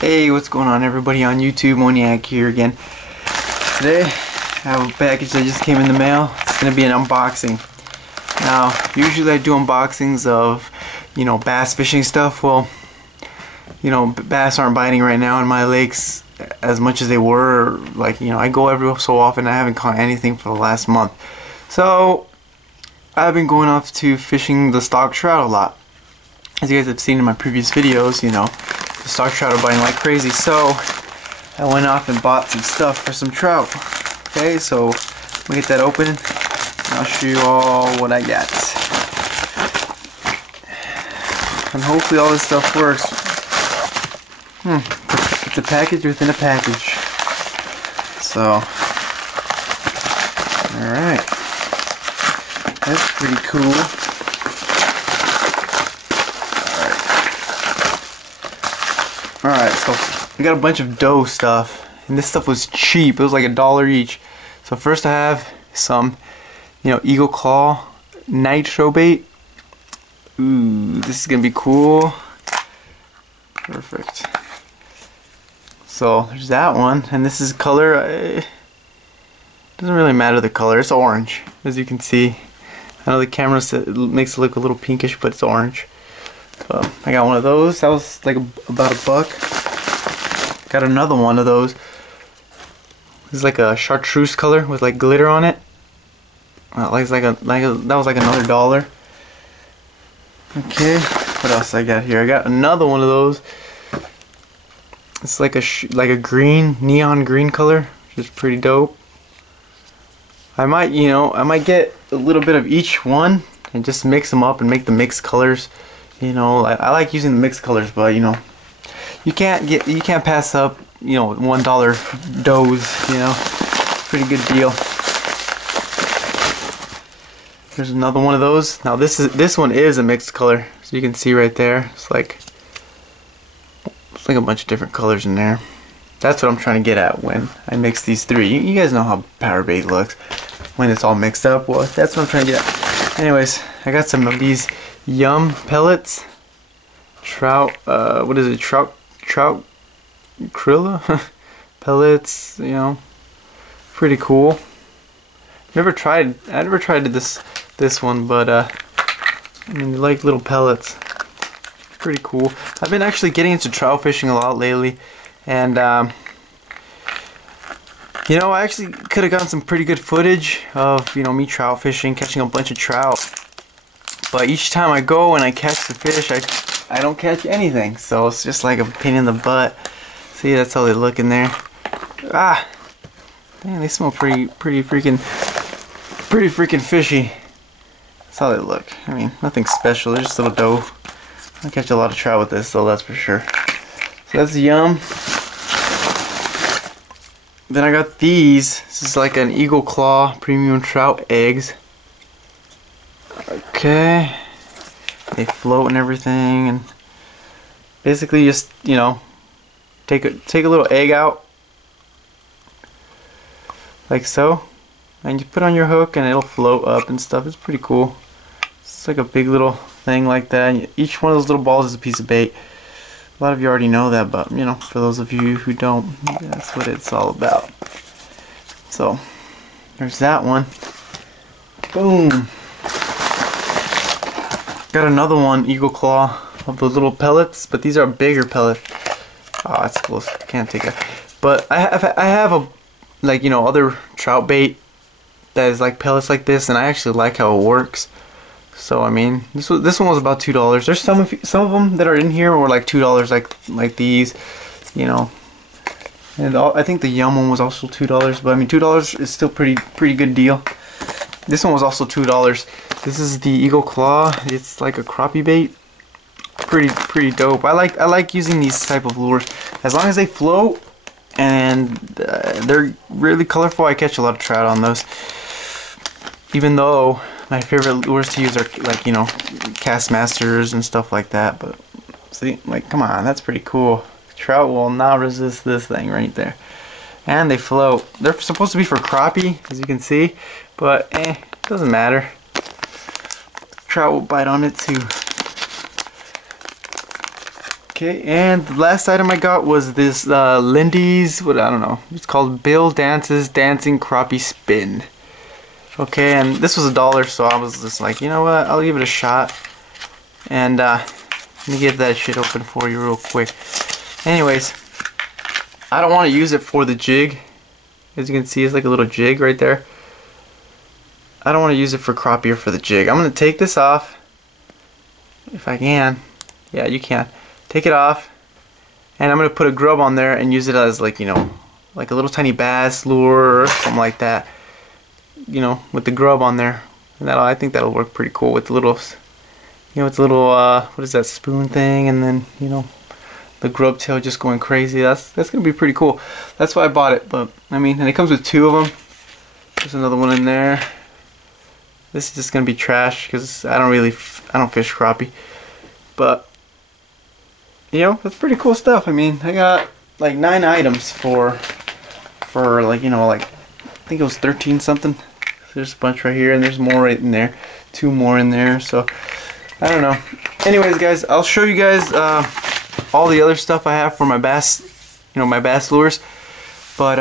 Hey, what's going on everybody on YouTube? Moniac here again. Today I have a package that just came in the mail. It's going to be an unboxing. Now, usually I do unboxings of, bass fishing stuff. Well, bass aren't biting right now in my lakes as much as they were. I go every so often. I haven't caught anything for the last month. So, I've been going off to fishing the stock trout a lot. As you guys have seen in my previous videos, the stock trout are biting like crazy. So I went off and bought some stuff for some trout. Okay, so let me get that open and I'll show you all what I got. And hopefully all this stuff works. It's a package within a package. So, alright. That's pretty cool. Alright, so I got a bunch of dough stuff, and this stuff was cheap. It was like $1 each. So first I have some, Eagle Claw nitro bait. Ooh, this is gonna be cool. Perfect. So there's that one, and this is color. Doesn't really matter the color. It's orange, as you can see. I know the camera makes it look a little pinkish, but it's orange. So I got one of those. That was like about $1. Got another one of those. This is like a chartreuse color with like glitter on it. That was like another $1. Okay, what else I got here? I got another one of those. It's like a green, neon green color, which is pretty dope. I might get a little bit of each one and just mix them up and make the mixed colors. I like using the mixed colors, but you can't pass up $1 doughs. Pretty good deal. There's another one of those. Now this one is a mixed color, so you can see right there. It's like a bunch of different colors in there. That's what I'm trying to get at when I mix these three. You guys know how power bait looks when it's all mixed up. Well, that's what I'm trying to get at. Anyways, I got some of these Yum pellets. Trout, what is it? Trout Krilla pellets, pretty cool. I never tried this one, but they like little pellets. Pretty cool. I've been actually getting into trout fishing a lot lately, and I actually could have gotten some pretty good footage of me trout fishing, catching a bunch of trout. But each time I go and I catch the fish, I don't catch anything. So it's just like a pain in the butt. See, that's how they look in there. Ah, man, they smell pretty freaking fishy. That's how they look. I mean, nothing special. They're just little dough. I catch a lot of trout with this, though, that's for sure. So that's Yum. Then I got these. This is like an Eagle Claw premium trout eggs. Okay, they float and everything, and basically just take a little egg out like so, and you put on your hook and it'll float up and stuff. It's pretty cool. It's like a big little thing like that, and each one of those little balls is a piece of bait. A lot of you already know that, but for those of you who don't, that's what it's all about. So there's that one. Boom. Got another one, Eagle Claw, of those little pellets, but these are bigger pellets. Oh, that's close. Can't take it. But I have a other trout bait that is like pellets like this, and I actually like how it works. So I mean, this one was about $2. There's some of them that are in here were like $2, like these, And I think the Yum one was also $2, but I mean $2 is still pretty good deal. This one was also $2. This is the Eagle Claw. It's like a crappie bait. Pretty dope. I like using these type of lures. As long as they float and they're really colorful, I catch a lot of trout on those. Even though my favorite lures to use are like Castmasters and stuff like that. But see, come on, that's pretty cool. Trout will not resist this thing right there. And they float. They're supposed to be for crappie, as you can see, but it doesn't matter. Trout will bite on it too. Okay, and the last item I got was this Lindy's, I don't know, it's called Bill Dance's Dancing Crappie Spin. Okay, and this was $1, so I was just like, you know what, I'll give it a shot. And let me get that shit open for you real quick. Anyways, I don't want to use it for the jig. As you can see, it's like a little jig right there. I don't want to use it for crappie or for the jig. I'm going to take this off, if I can. Yeah, you can. Take it off, and I'm going to put a grub on there and use it as, like, you know, like a little tiny bass lure or something like that. You know, with the grub on there. And I think that'll work pretty cool with the little, you know, with the little, what is that, spoon thing, and then, you know, the grub tail just going crazy. That's going to be pretty cool. That's why I bought it. But, I mean, and it comes with 2 of them. There's another one in there. This is just going to be trash because I don't fish crappie. But, you know, that's pretty cool stuff. I mean, I got like 9 items for like, you know, like, I think it was 13 something. There's a bunch right here, and there's more right in there. 2 more in there, so I don't know. Anyways, guys, I'll show you guys all the other stuff I have for my bass, you know, my bass lures. But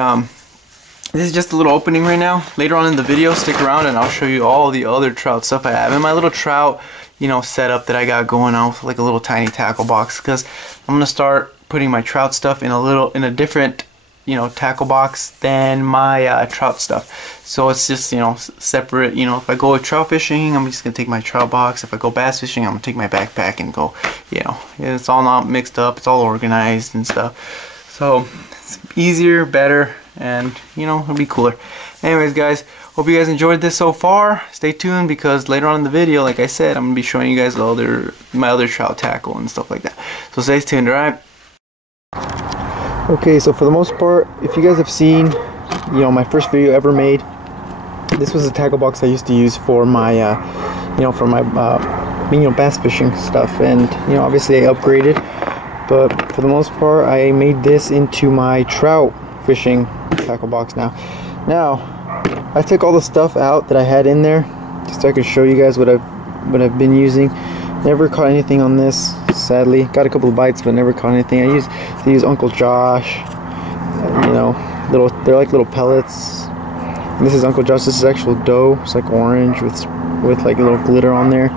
this is just a little opening right now. Later on in the video, stick around and I'll show you all the other trout stuff I have. And my little trout, you know, setup that I got going on with like a little tiny tackle box, because I'm gonna start putting my trout stuff in a different, you know, tackle box than my trout stuff. So it's just, you know, separate. You know, if I go trout fishing, I'm just gonna take my trout box. If I go bass fishing, I'm gonna take my backpack and go, you know, it's all not mixed up, it's all organized and stuff. So it's easier, better, and, you know, it'll be cooler. Anyways, guys, hope you guys enjoyed this so far. Stay tuned, because later on in the video, like I said, I'm gonna be showing you guys my other trout tackle and stuff like that. So stay tuned, alright? Okay, so for the most part, if you guys have seen, you know, my first video ever made, this was a tackle box I used to use for my, you know, for my, you know, bass fishing stuff. And, you know, obviously I upgraded, but for the most part, I made this into my trout fishing tackle box now. Now, I took all the stuff out that I had in there, just so I could show you guys what I've been using. Never caught anything on this, sadly. Got a couple of bites, but never caught anything. I used to use Uncle Josh. You know, they're like little pellets. And this is Uncle Josh. This is actual dough. It's like orange with like a little glitter on there.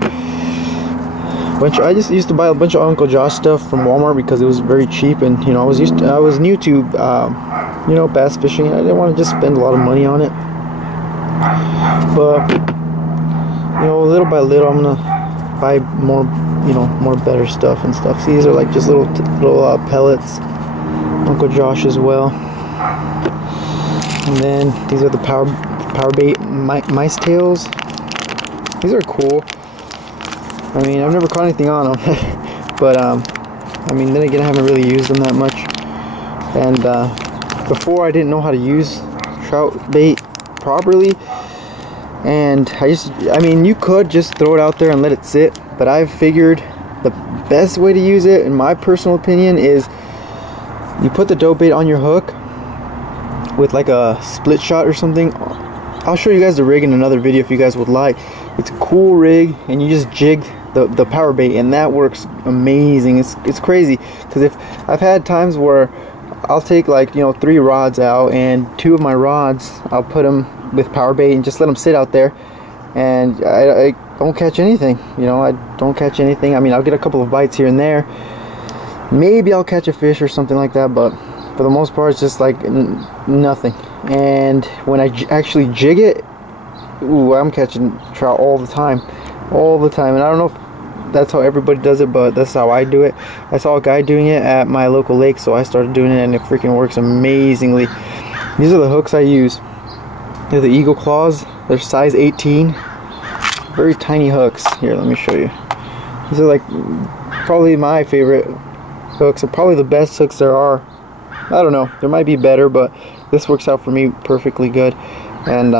I just used to buy a bunch of Uncle Josh stuff from Walmart because it was very cheap, and, you know, I was new to you know, bass fishing. I didn't want to just spend a lot of money on it. But, you know, little by little, I'm gonna buy more, you know, more better stuff and stuff. See, these are like just little pellets, Uncle Josh as well. And then these are the power bait mice tails. These are cool. I mean, I've never caught anything on them, but I mean, then again, I haven't really used them that much. And before, I didn't know how to use trout bait properly. And I mean, you could just throw it out there and let it sit, but I've figured the best way to use it, in my personal opinion, is you put the dough bait on your hook with like a split shot or something. I'll show you guys the rig in another video if you guys would like. It's a cool rig, and you just jig the power bait, and that works amazing. It's crazy, because if I've had times where I'll take, like, you know, 3 rods out, and 2 of my rods I'll put them with power bait and just let them sit out there, and I don't catch anything. You know, I don't catch anything. I mean, I'll get a couple of bites here and there. Maybe I'll catch a fish or something like that, but for the most part, it's just like nothing. And when I actually jig it, ooh, I'm catching trout all the time. And I don't know if that's how everybody does it, but that's how I do it. I saw a guy doing it at my local lake, so I started doing it, and it freaking works amazingly. These are the hooks I use. They're the Eagle Claws. They're size 18. Very tiny hooks. Here, let me show you. These are like probably my favorite hooks. They're probably the best hooks there are. I don't know. There might be better, but this works out for me perfectly good. And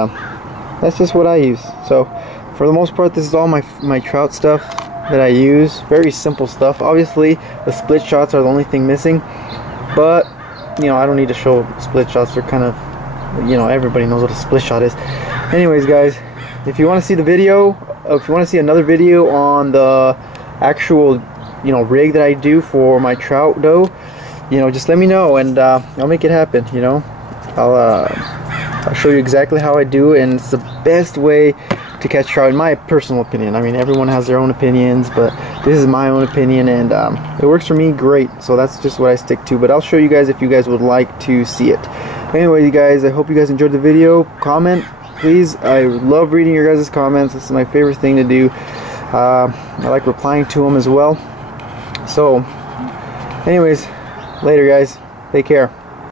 that's just what I use. So for the most part, this is all my trout stuff that I use. Very simple stuff. Obviously, the split shots are the only thing missing, but, you know, I don't need to show split shots. They're kind of, you know, everybody knows what a split shot is. Anyways, guys, if you want to see the video, if you want to see another video on the actual rig that I do for my trout dough, just let me know, and I'll make it happen. I'll show you exactly how I do it, and it's the best way to catch trout in my personal opinion. I mean, everyone has their own opinions, but this is my own opinion, and it works for me great, so that's just what I stick to. But I'll show you guys if you guys would like to see it. Anyway, you guys, I hope you guys enjoyed the video. Comment, please. I love reading your guys' comments. This is my favorite thing to do. I like replying to them as well. So anyways, later guys, take care.